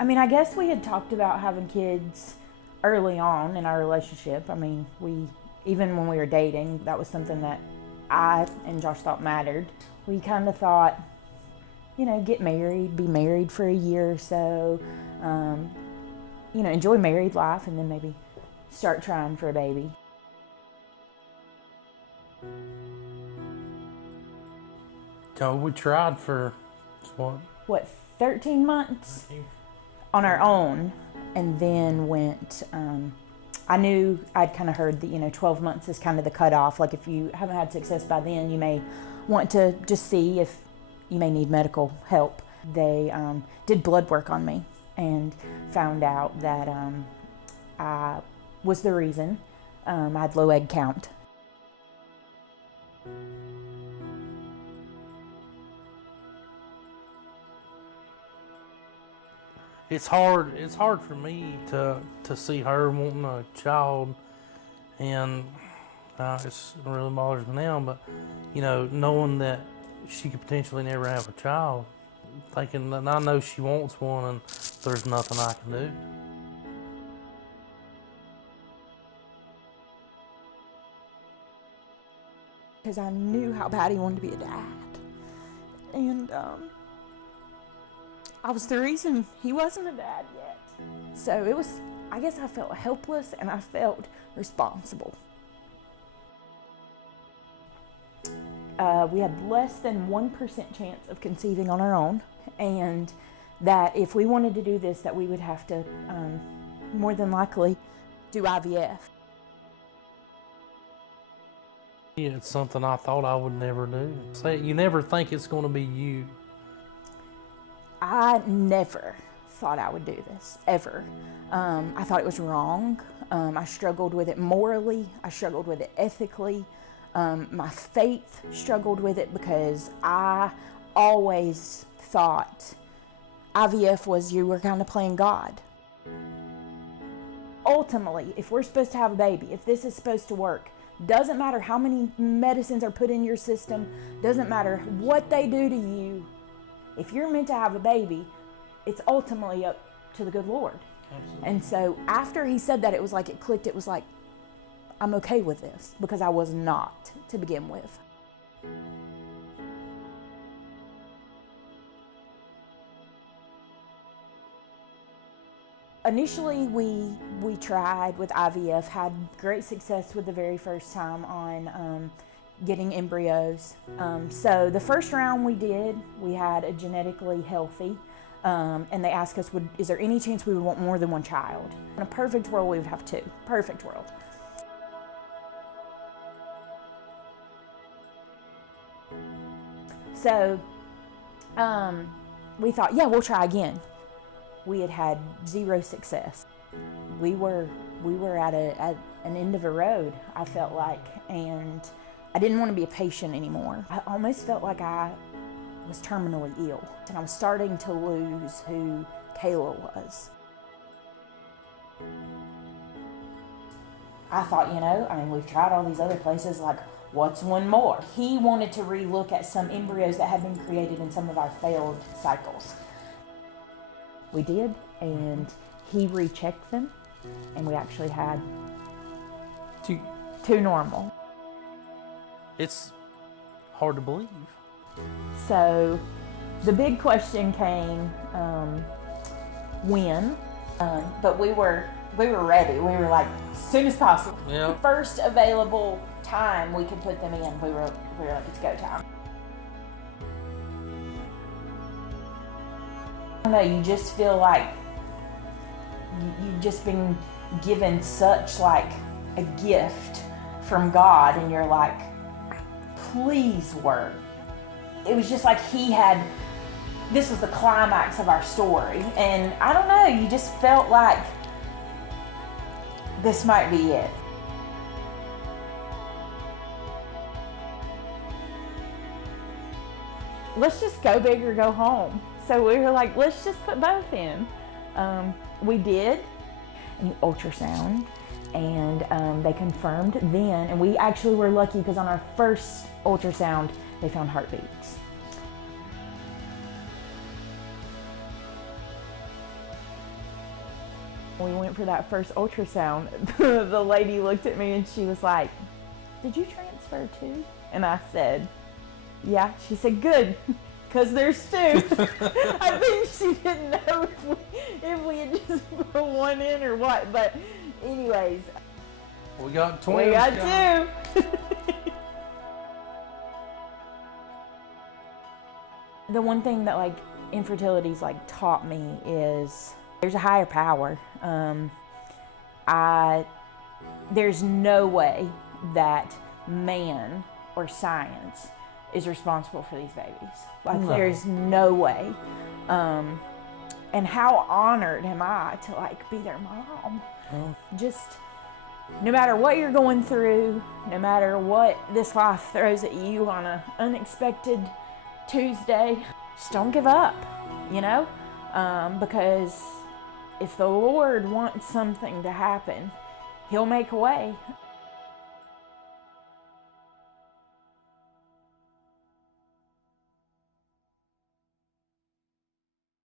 I mean, I guess we had talked about having kids early on in our relationship. I mean, even when we were dating, that was something that I and Josh thought mattered. We kind of thought, get married, be married for a year or so, enjoy married life, and then maybe start trying for a baby. So we tried for what? 13 months on our own, and then went, I knew, I'd kind of heard that, 12 months is kind of the cutoff. Like if you haven't had success by then, you may want to just see if you may need medical help. They did blood work on me and found out that I was the reason. I had low egg count. It's hard for me to see her wanting a child, and it really bothers me now, but knowing that she could potentially never have a child, thinking that I know she wants one and there's nothing I can do. Because I knew how bad he wanted to be a dad, and I was the reason he wasn't a dad yet. So I guess I felt helpless and I felt responsible. We had less than 1% chance of conceiving on our own, and that if we wanted to do this, that we would have to, more than likely, do IVF. Yeah, it's something I thought I would never do. You never think it's going to be you. I never thought I would do this, ever. I thought it was wrong. I struggled with it morally. I struggled with it ethically. My faith struggled with it because I always thought IVF was you were kind of playing God. Ultimately, if we're supposed to have a baby, if this is supposed to work, doesn't matter how many medicines are put in your system, doesn't matter what they do to you. If you're meant to have a baby, it's ultimately up to the good Lord. Absolutely. And so after he said that, it was like it clicked. It was like, I'm okay with this, because I was not to begin with. Initially, we tried with IVF, had great success with the very first time on getting embryos. So the first round we had a genetically healthy, and they asked us, is there any chance we would want more than one child? In a perfect world, we would have 2. Perfect world. So we thought, yeah, we'll try again. We had 0 success. We were at an end of a road, I felt like, and I didn't want to be a patient anymore. I almost felt like I was terminally ill, and I was starting to lose who Kayla was. I thought, we've tried all these other places, like, what's one more? He wanted to relook at some embryos that had been created in some of our failed cycles. We did, and he rechecked them, and we actually had 2 normal. It's hard to believe. So the big question came, when? But we were ready. We were like, as soon as possible. Yeah. First available time we could put them in, we were like, it's go time. I don't know, you just feel like you've just been given such like a gift from God, and you're like, please work. It was just like this was the climax of our story, and I don't know, you just felt like this might be it. Let's just go big or go home. So we were like, let's just put both in. We did an ultrasound, and they confirmed then, and we actually were lucky because on our first ultrasound, they found heartbeats. We went for that first ultrasound. The lady looked at me and she was like, "Did you transfer too?" And I said, "Yeah." She said, "Good, because there's two." I think she didn't know if we had just put one in or what. But anyways, we got twins. We got two. The one thing that like infertility's like taught me is there's a higher power. There's no way that man or science is responsible for these babies. Like there's no way. And how honored am I to like be their mom? Just no matter what you're going through, no matter what this life throws at you on an unexpected Tuesday, just don't give up, you know? Because if the Lord wants something to happen, He'll make a way.